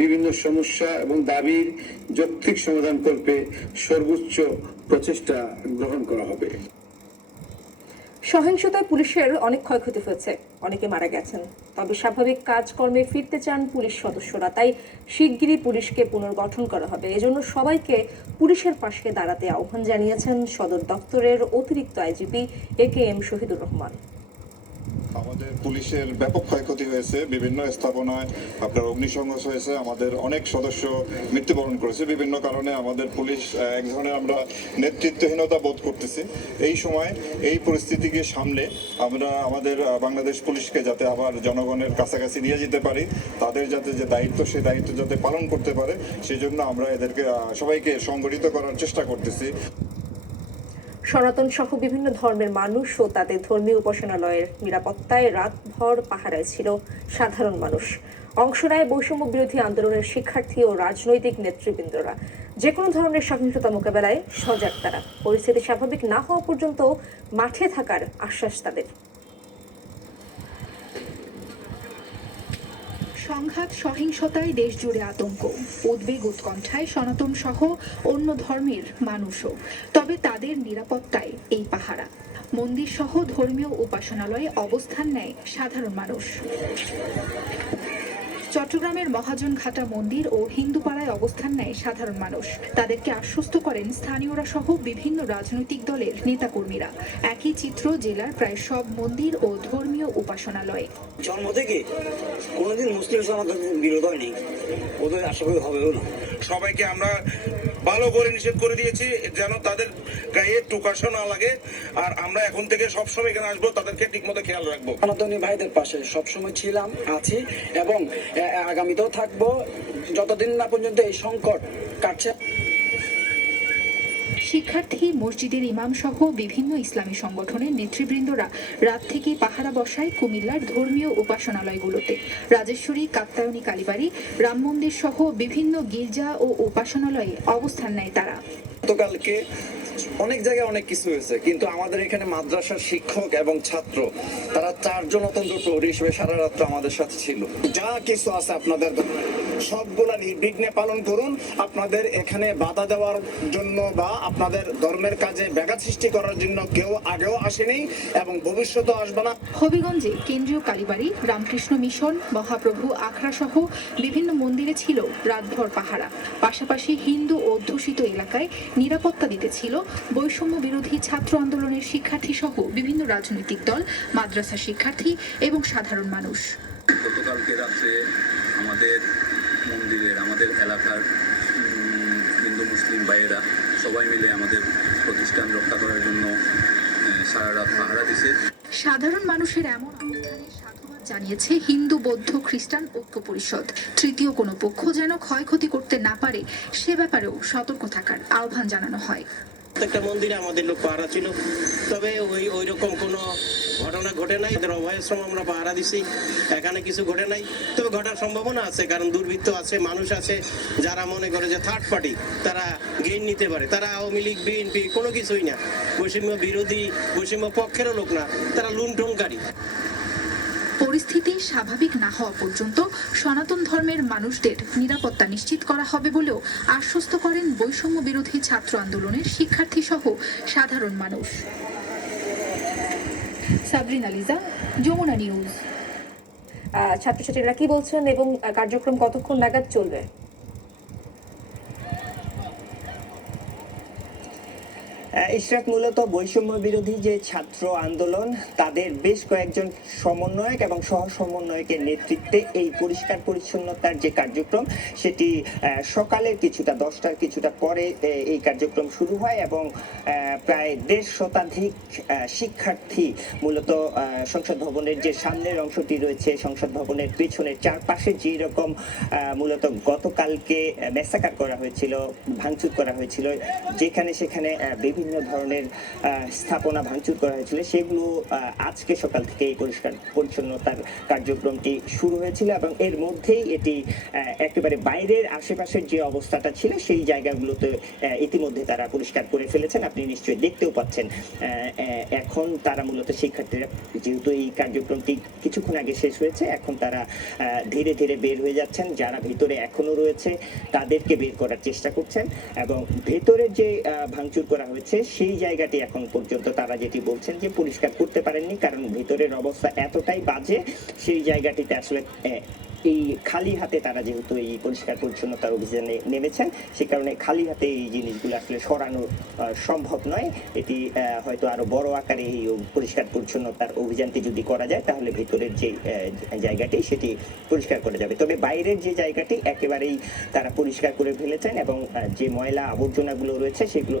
বিভিন্ন সমস্যা এবং দাবির যৌক্তিক সমাধান করতে সর্বোচ্চ প্রচেষ্টা গ্রহণ করা হবে। সহিংসতায় পুলিশের অনেক ক্ষয়ক্ষতি হয়েছে। অনেকে মারা গেছেন। তবে স্বাভাবিক কাজকর্মে ফিরতে চান পুলিশ সদস্যরা। তাই শিগগিরই পুলিশকে পুনর্গঠন করা হবে। এজন্য সবাইকে পুলিশের পাশে দাঁড়াতে আহ্বান জানিয়েছেন সদর দপ্তরের অতিরিক্ত IGP A K M Shahidur Rahman. আমাদের পুলিশের ব্যাপক ক্ষয়ক্ষতি হয়েছে, বিভিন্ন স্থাপনায় আপনার অগ্নিসংঘর্ষ হয়েছে, আমাদের অনেক সদস্য মৃত্যুবরণ করেছে, বিভিন্ন কারণে আমাদের পুলিশ এক ধরনের আমরা নেতৃত্বহীনতা বোধ করতেছি। এই সময় এই পরিস্থিতিকে সামলে আমরা আমাদের বাংলাদেশ পুলিশকে যাতে আবার জনগণের কাছাকাছি নিয়ে যেতে পারি, তাদের যাতে যে দায়িত্ব সেই দায়িত্ব যাতে পালন করতে পারে সেই জন্য আমরা এদেরকে সবাইকে সংগঠিত করার চেষ্টা করতেছি। সনাতন সহ বিভিন্ন ধর্মের মানুষ ও তাদের ধর্মীয় উপাসনালয়ের নিরাপত্তায় রাতভর পাহারায় ছিল সাধারণ মানুষ। অংশ নেয় বৈষম্য বিরোধী আন্দোলনের শিক্ষার্থী ও রাজনৈতিক নেতৃবৃন্দরা। যে কোনো ধরনের সহিংসতা মোকাবেলায় সজাগ তারা। পরিস্থিতি স্বাভাবিক না হওয়া পর্যন্ত মাঠে থাকার আশ্বাস তাদের। সংঘাত, সহিংসতায় দেশ জুড়ে আতঙ্ক। উদ্বেগ উৎকণ্ঠায় সনাতন সহ অন্য ধর্মের মানুষও। তবে তাদের নিরাপত্তায় এই পাহারা। মন্দির সহ ধর্মীয় উপাসনালয়ে অবস্থান নেয় সাধারণ মানুষ। চট্টগ্রামের মহাজন ঘাটা মন্দির ও হিন্দুপাড়ায় অবস্থান নেয় সাধারণ মানুষ। তাদেরকে আশ্বস্ত করেন স্থানীয়রা সহ বিভিন্ন রাজনৈতিক দলের নেতাকর্মীরা। একই চিত্র জেলার প্রায় সব মন্দির ও ধর্মীয় উপাসনালয়ে। জন্ম থেকে কোনোদিন মুসলিম সমাজ বিরোধ হয়নি। ওদের আশা করি হবেও না। সবাইকে আমরা ভালো করে নিষেধ করে দিয়েছি যেন তাদের গায়ে টুকাশো না লাগে। আর আমরা এখন থেকে সবসময় এখানে আসব তাদেরকে ঠিক মতো খেয়াল রাখব। সনাতনী ভাইদের পাশে সবসময় ছিলাম আছি এবং আগামীতেও থাকব। যতদিন না পর্যন্ত এই সংকট কাটছে শিক্ষার্থী, মসজিদের ইমাম সহ বিভিন্ন ইসলামী সংগঠনের নেতৃবৃন্দরা রাত থেকে পাহারা বসায় কুমিল্লার ধর্মীয় উপাসনালয়গুলোতে। রাজেশ্বরী কাত্তায়নী কালীবাড়ি, রাম মন্দির সহ বিভিন্ন গির্জা ও উপাসনালয়ে অবস্থান নেয় তারা। গতকালকে অনেক জায়গায় অনেক কিছু হয়েছে, কিন্তু আমাদের এখানে মাদ্রাসার শিক্ষক এবং ছাত্র, তারা চারজন অতন্ত্র প্রহরী হিসেবে সারা রাত্র আমাদের সাথে ছিল। যা কিছু আছে আপনাদের সবগুলা নির্বিঘ্নে পালন করুন, আপনাদের এখানে বাধা দেওয়ার জন্য বা আপনাদের ধর্মের কাজে ব্যাঘাত সৃষ্টি করার জন্য কেউ আগেও আসেনি এবং ভবিষ্যতেও আসবে না। হবিগঞ্জে কেন্দ্রীয় কালীবাড়ি, রামকৃষ্ণ মিশন, মহাপ্রভু আখড়া সহ বিভিন্ন মন্দিরে ছিল রাতভর পাহারা। পাশাপাশি হিন্দু অধ্যুষিত এলাকায় নিরাপত্তা দিতে ছিল বৈষম্য বিরোধী ছাত্র আন্দোলনের শিক্ষার্থী সহ বিভিন্ন রাজনৈতিক দল মাদ্রাসা শিক্ষার্থী এবং সাধারণ মানুষ। গতকালকে রাত্রে আমাদের মন্দিরের আমাদের এলাকার হিন্দু মুসলিম ভাইয়েরা সবাই মিলে আমাদের প্রতিষ্ঠান রক্ষা করার জন্য সারা রাত পাহারা দিছে। সাধারণ মানুষের এমন সাধুবাদ জানিয়েছে হিন্দু বৌদ্ধ খ্রিস্টান ঐক্য পরিষদ। তৃতীয় কোনো পক্ষ যেন ক্ষয়ক্ষতি করতে না পারে সে ব্যাপারেও সতর্ক থাকার আহ্বান জানানো হয়। প্রত্যেকটা মন্দিরে আমাদের লোক পাহারা ছিল। তবে ওই ওই রকম কোনো ঘটনা ঘটে নাই। এদের অভয়াশ্রম আমরা পাহারা দিছি। এখানে কিছু ঘটে নাই। তবে ঘটার সম্ভাবনা আছে, কারণ দুর্বৃত্ত আছে, মানুষ আছে, যারা মনে করে যে থার্ড পার্টি তারা গেইন নিতে পারে। তারা আওয়ামী লীগ বিএনপি কোনো কিছুই না। বৈষম্য বিরোধী, বৈষম্য পক্ষেরও লোক না। তারা লুণ্ঠনকারী। পরিস্থিতি স্বাভাবিক না হওয়া পর্যন্ত সনাতন ধর্মের মানুষদের নিরাপত্তা নিশ্চিত করা হবে বলেও আশ্বস্ত করেন বৈষম্য বিরোধী ছাত্র আন্দোলনের শিক্ষার্থী সহ সাধারণ মানুষ। সাবরিন আলিজা যমুনা নিউজ। ছাত্রছাত্রীরা কি বলছেন এবং কার্যক্রম কতক্ষণ নাগাদ চলবে? ইশরাক মূলত বৈষম্য বিরোধী যে ছাত্র আন্দোলন, তাদের বেশ কয়েকজন সমন্বয়ক এবং সহ সমন্বয়কের নেতৃত্বে এই পরিষ্কার পরিচ্ছন্নতার যে কার্যক্রম, সেটি সকালের কিছুটা, দশটার কিছুটা পরে এই কার্যক্রম শুরু হয় এবং প্রায় দেড় শতাধিক শিক্ষার্থী মূলত সংসদ ভবনের যে সামনের অংশটি রয়েছে, সংসদ ভবনের পেছনের চারপাশে যেই রকম মূলত গতকালকে ম্যাসাকার করা হয়েছিল, ভাঙচুর করা হয়েছিল, যেখানে সেখানে বিভিন্ন বিভিন্ন ধরনের স্থাপনা ভাঙচুর করা হয়েছিল। সেগুলো আজকে সকাল থেকে এই পরিষ্কার, পরিচ্ছন্নতার কার্যক্রমটি শুরু হয়েছিল এবং এর মধ্যেই এটি একেবারে বাইরের আশেপাশের যে অবস্থাটা ছিল, সেই জায়গাগুলোতে ইতিমধ্যে তারা পরিষ্কার করে ফেলেছেন। আপনি নিশ্চয়ই দেখতেও পাচ্ছেন এখন তারা মূলত শিক্ষার্থীরা, যেহেতু এই কার্যক্রমটি কিছুক্ষণ আগে শেষ হয়েছে, এখন তারা ধীরে ধীরে বের হয়ে যাচ্ছেন। যারা ভিতরে এখনও রয়েছে, তাদেরকে বের করার চেষ্টা করছেন এবং ভেতরে যে ভাঙচুর করা হয়েছে সেই জায়গাটি এখন পর্যন্ত তারা যেটি বলছেন যে পরিষ্কার করতে পারেননি, কারণ ভিতরের অবস্থা এতটাই বাজে, সেই জায়গাটিতে আসলে এই খালি হাতে তারা যেহেতু এই পরিষ্কার পরিচ্ছন্নতার অভিযানে নেমেছেন, সে কারণে খালি হাতে এই জিনিসগুলো আসলে সরানো সম্ভব নয়। এটি হয়তো আরও বড় আকারে এই পরিষ্কার পরিচ্ছন্নতার অভিযানটি যদি করা যায়, তাহলে ভেতরের যে জায়গাটি সেটি পরিষ্কার করা যাবে। তবে বাইরের যে জায়গাটি, একেবারেই তারা পরিষ্কার করে ফেলেছেন এবং যে ময়লা আবর্জনাগুলো রয়েছে, সেগুলো